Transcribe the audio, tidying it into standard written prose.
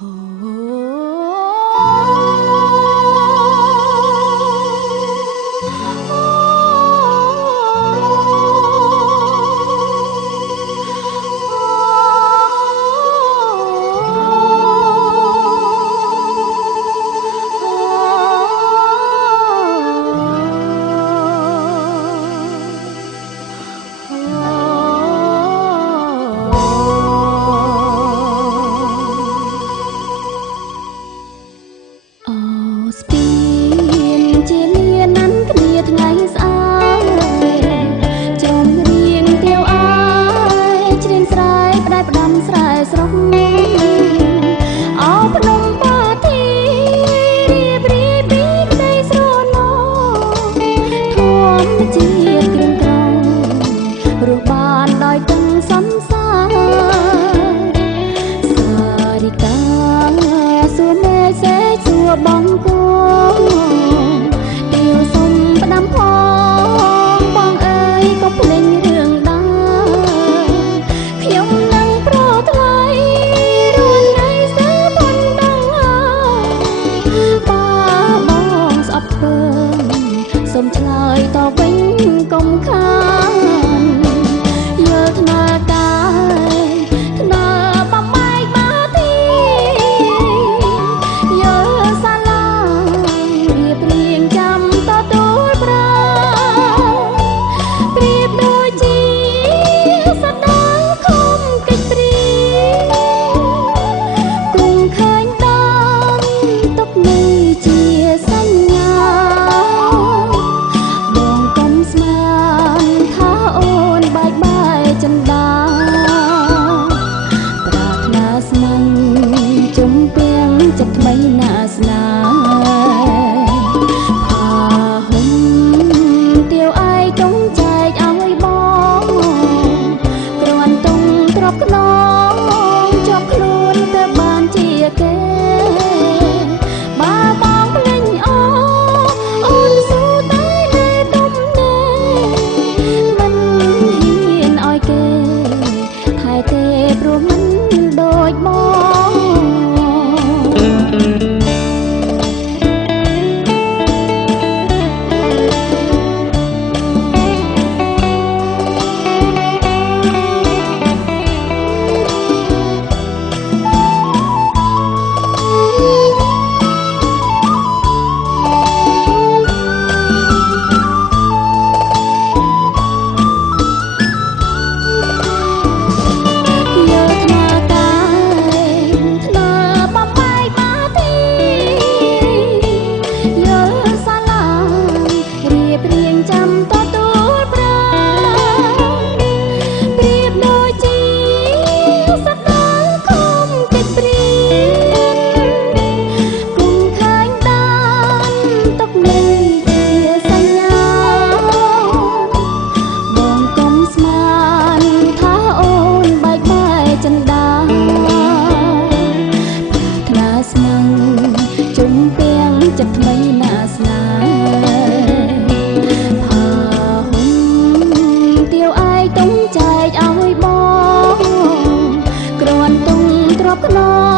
ស្ពានជាលាណាន់គ្នាថ្ងៃស្អែកចំរៀងទាវអើយច្រៀងស្រែកផ្ដែផ្ដាំស្រែស្រុកអោភ្នំបាទីរៀបរៀបពីក្ដីស្រណោធម្មជាតិគ្រឿងក្រងរស់បានដោយទាំងសន្សារសារិកាសួរមេសេសួរបងគោទាវសុំផ្ដាំផងបងអើយក៏ភ្លេងរឿងដើខ្ញុំនឹងប្រថ្លៃរួនថ្ងៃស្ទើរប៉ុណ្ណឹងហើយបើបងស្អប់ធ្វើសូមឆ្លើយតបវិញកុំខានយល់ថ្នាកាយថ្នាបំបែកបាទីយល់សាឡារៀបរៀងចាំទទួលប្រាប្រៀបដូចជាសត្វដើរខំកិច្ចព្រៀងគង់ឃើញដល់ទុកនេះជាសញ្ញាបងកុំស្មានថាអូនបែកបែកចិន្តាប្រាថ្នាស្មងជំពាំងចិត្តថ្មីណាស្នាផាហុំទាវឯងចង់ចែកឲ្យបងគ្រាន់ទុំទ្របខ្នងជាប់ខ្លួនទៅបានជាគេបើបងភ្លេចអូនស៊ូតែនៅទុំនេមិនហ៊ានឲ្យគេថែទេព្រោះមិនដូចបងជំពាំងចិត្តថ្មីណាស្នាផាហុំទាវឯងទុំចែកឲ្យបងគ្រាន់ទុំទ្របខ្នង